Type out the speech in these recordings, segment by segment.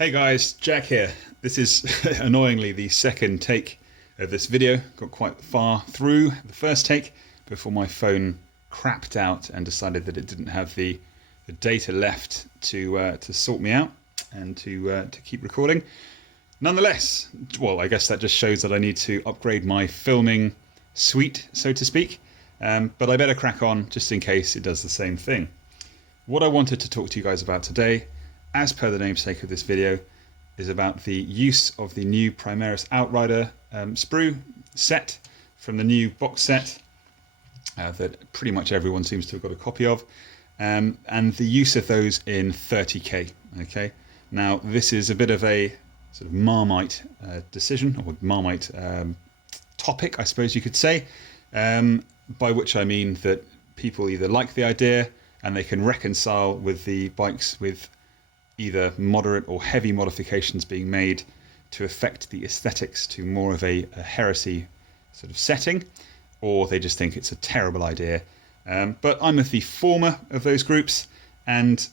Hey guys, Jack here. This is annoyingly the second take of this video. Got quite far through the first take before my phone crapped out and decided that it didn't have the data left to sort me out and to keep recording. Nonetheless, well, I guess that just shows that I need to upgrade my filming suite, so to speak. But I better crack on just in case it does the same thing. What I wanted to talk to you guys about today, as per the namesake of this video, is about the use of the new Primaris Outrider sprue set from the new box set that pretty much everyone seems to have got a copy of, and the use of those in 30k. Okay, now this is a bit of a sort of Marmite decision, or Marmite topic, I suppose you could say, by which I mean that people either like the idea and they can reconcile with the bikes with either moderate or heavy modifications being made to affect the aesthetics to more of a heresy sort of setting, or they just think it's a terrible idea. But I'm with the former of those groups, and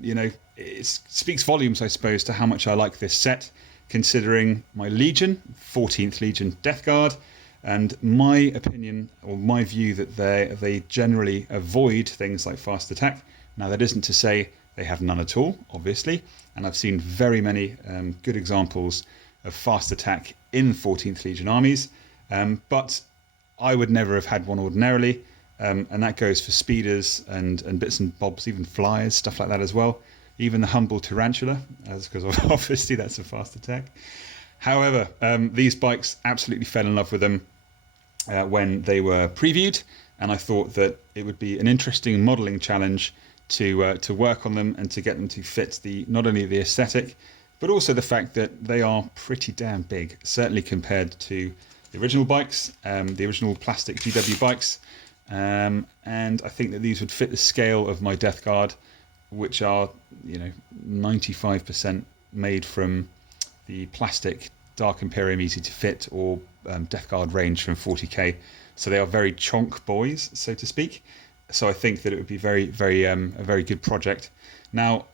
you know, it speaks volumes, I suppose, to how much I like this set, considering my Legion, 14th Legion Death Guard, and my opinion or my view that they generally avoid things like fast attack. Now, that isn't to say they have none at all, obviously, and I've seen very many good examples of fast attack in 14th Legion armies, but I would never have had one ordinarily, and that goes for speeders and bits and bobs, even flyers, stuff like that as well, even the humble tarantula, because obviously that's a fast attack. However, these bikes, absolutely fell in love with them when they were previewed, and I thought that it would be an interesting modelling challenge to work on them and to get them to fit not only the aesthetic, but also the fact that they are pretty damn big, certainly compared to the original bikes, the original plastic GW bikes, and I think that these would fit the scale of my Death Guard, which are 95% made from the plastic Dark Imperium easy to fit or Death Guard range from 40k, so they are very chonk boys, so to speak. So I think that it would be a very good project. Now,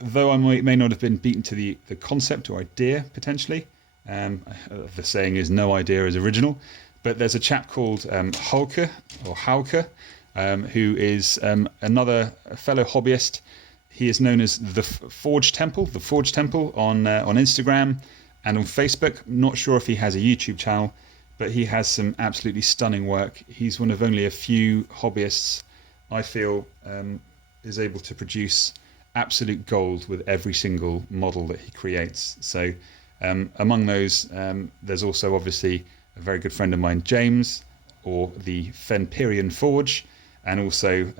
though I may not have been beaten to the concept or idea potentially, the saying is no idea is original, but there's a chap called Hauke, who is another fellow hobbyist. He is known as the Forge Temple on Instagram and on Facebook. I'm not sure if he has a YouTube channel, but he has some absolutely stunning work. He's one of only a few hobbyists I feel is able to produce absolute gold with every single model that he creates. So among those, there's also obviously a very good friend of mine, James, or the Fenpirian Forge, and also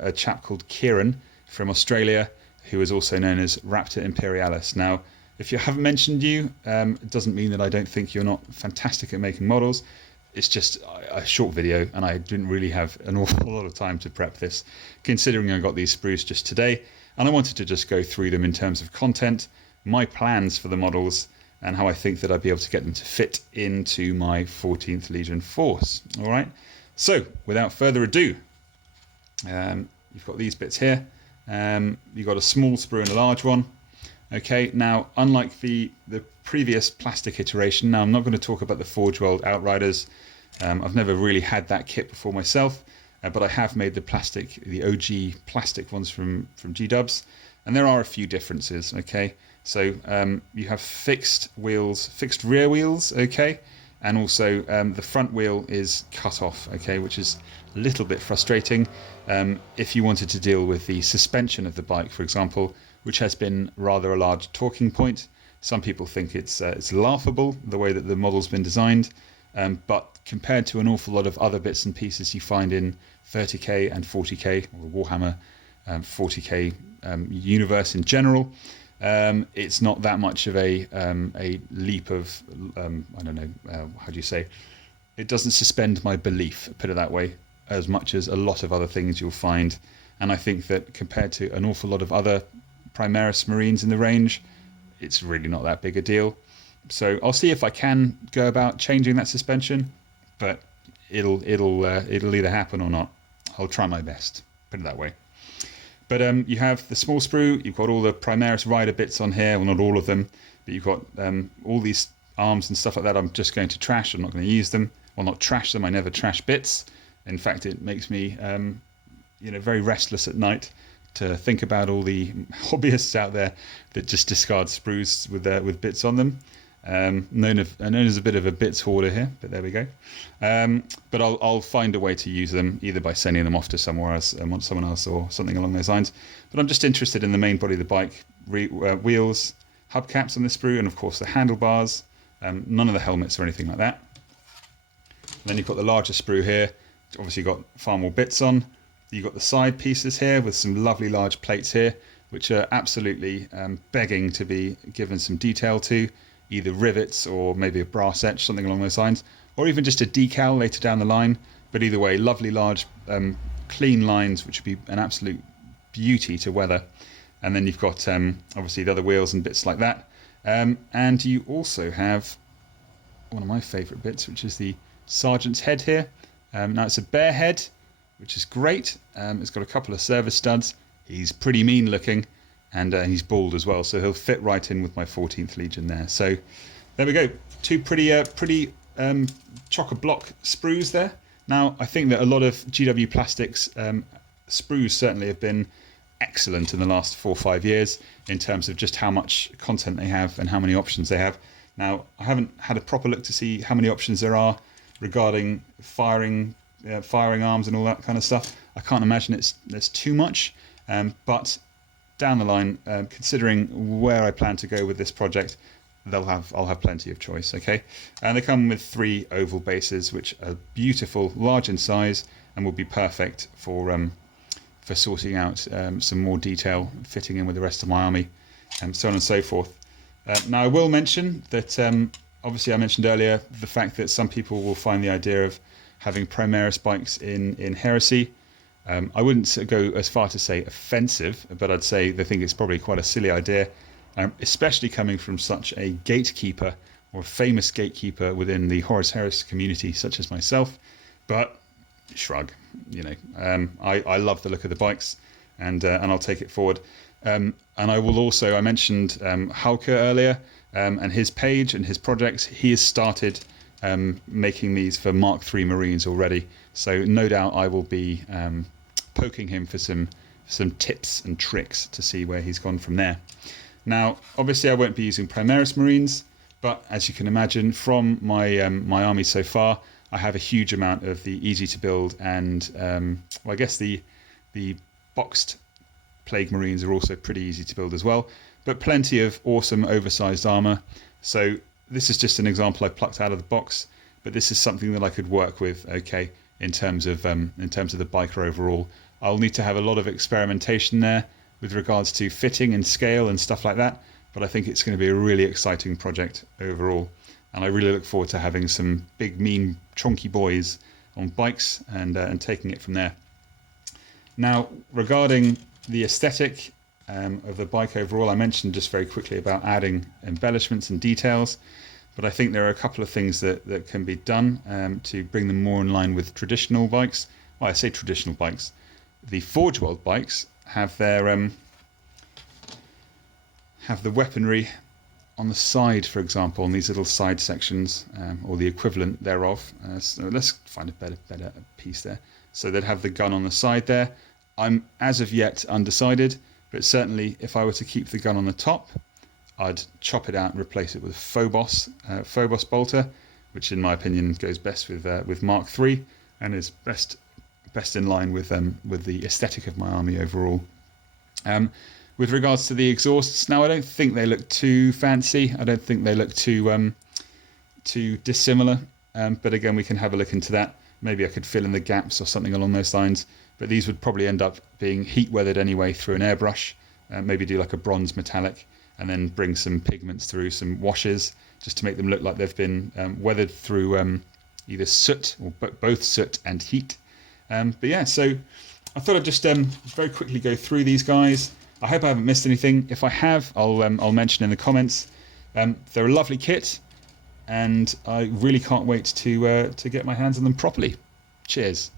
a chap called Kieran from Australia, who is also known as Raptor Imperialis. Now, if you haven't mentioned you, it doesn't mean that I don't think you're not fantastic at making models. It's just a short video, and I didn't really have an awful lot of time to prep this, considering I got these sprues just today, and I wanted to just go through them in terms of content, my plans for the models, and how I think that I'd be able to get them to fit into my 14th Legion force. All right, so without further ado, you've got these bits here. You've got a small sprue and a large one. Okay, now unlike the previous plastic iteration, now I'm not going to talk about the Forge World Outriders. I've never really had that kit before myself, but I have made the OG plastic ones from G-Dubs, and there are a few differences. Okay, so you have fixed rear wheels, okay, and also the front wheel is cut off, okay, which is a little bit frustrating if you wanted to deal with the suspension of the bike, for example, which has been rather a large talking point. Some people think it's laughable the way that the model's been designed, but compared to an awful lot of other bits and pieces you find in 30k and 40k, or Warhammer 40k universe in general, it's not that much of a leap of, I don't know, how do you say, it doesn't suspend my belief, put it that way, as much as a lot of other things you'll find. And I think that compared to an awful lot of other Primaris Marines in the range, it's really not that big a deal. So I'll see if I can go about changing that suspension, but it'll either happen or not. I'll try my best, put it that way. But you have the small sprue, you've got all the Primaris rider bits on here, well not all of them, but you've got all these arms and stuff like that I'm just going to trash. I'm not going to use them. Well, not trash them, I never trash bits. In fact, it makes me very restless at night to think about all the hobbyists out there that just discard sprues with bits on them. Known as a bit of a bits hoarder here, but there we go. But I'll find a way to use them, either by sending them off to somewhere else, someone else, or something along those lines. But I'm just interested in the main body of the bike, wheels, hubcaps on the sprue, and of course the handlebars. None of the helmets or anything like that. And then you've got the larger sprue here. Obviously got far more bits on. You've got the side pieces here with some lovely large plates here, which are absolutely begging to be given some detail to, either rivets or maybe a brass etch, something along those lines, or even just a decal later down the line. But either way, lovely large clean lines, which would be an absolute beauty to weather. And then you've got obviously the other wheels and bits like that. And you also have one of my favourite bits, which is the sergeant's head here. Now it's a bare head, which is great. It's got a couple of service studs. He's pretty mean looking, and he's bald as well, so he'll fit right in with my 14th Legion there. So there we go, two pretty chock-a-block sprues there. Now I think that a lot of GW Plastics sprues certainly have been excellent in the last 4 or 5 years in terms of just how much content they have and how many options they have. Now I haven't had a proper look to see how many options there are regarding firing arms and all that kind of stuff. I can't imagine there's too much, but down the line, considering where I plan to go with this project, I'll have plenty of choice. Okay, and they come with 3 oval bases, which are beautiful, large in size, and will be perfect for sorting out some more detail, fitting in with the rest of my army, and so on and so forth. Now I will mention that obviously I mentioned earlier the fact that some people will find the idea of having Primaris bikes in Heresy. I wouldn't go as far to say offensive, but I'd say they think it's probably quite a silly idea, especially coming from such a gatekeeper or a famous gatekeeper within the Horus Heresy community, such as myself. But shrug, I love the look of the bikes, and I'll take it forward. And I will also, I mentioned Hauke earlier, and his page and his projects. He has started making these for Mark III Marines already, so no doubt I will be poking him for some tips and tricks to see where he's gone from there. Now obviously I won't be using Primaris Marines, but as you can imagine from my my army so far, I have a huge amount of the easy to build and I guess the boxed Plague Marines are also pretty easy to build as well, but plenty of awesome oversized armor. So this is just an example I plucked out of the box, but this is something that I could work with, okay, in terms of the biker overall. I'll need to have a lot of experimentation there with regards to fitting and scale and stuff like that, but I think it's going to be a really exciting project overall, and I really look forward to having some big, mean, chonky boys on bikes and taking it from there. Now, regarding the aesthetic of the bike overall, I mentioned just very quickly about adding embellishments and details, but I think there are a couple of things that can be done to bring them more in line with traditional bikes. Well, I say traditional bikes. The Forge World bikes have their have the weaponry on the side, for example, on these little side sections, or the equivalent thereof. So let's find a better piece there. So they'd have the gun on the side there. I'm as of yet undecided, but certainly if I were to keep the gun on the top, I'd chop it out and replace it with Phobos bolter, which in my opinion goes best with Mark III and is best in line with the aesthetic of my army overall. With regards to the exhausts, now I don't think they look too fancy. I don't think they look too dissimilar. But again, we can have a look into that. Maybe I could fill in the gaps or something along those lines. But these would probably end up being heat weathered anyway through an airbrush. Maybe do like a bronze metallic, and then bring some pigments through, some washes, just to make them look like they've been weathered through either soot or both soot and heat. But yeah, so I thought I'd just very quickly go through these guys. I hope I haven't missed anything. If I have, I'll mention in the comments. They're a lovely kit, and I really can't wait to get my hands on them properly. Cheers.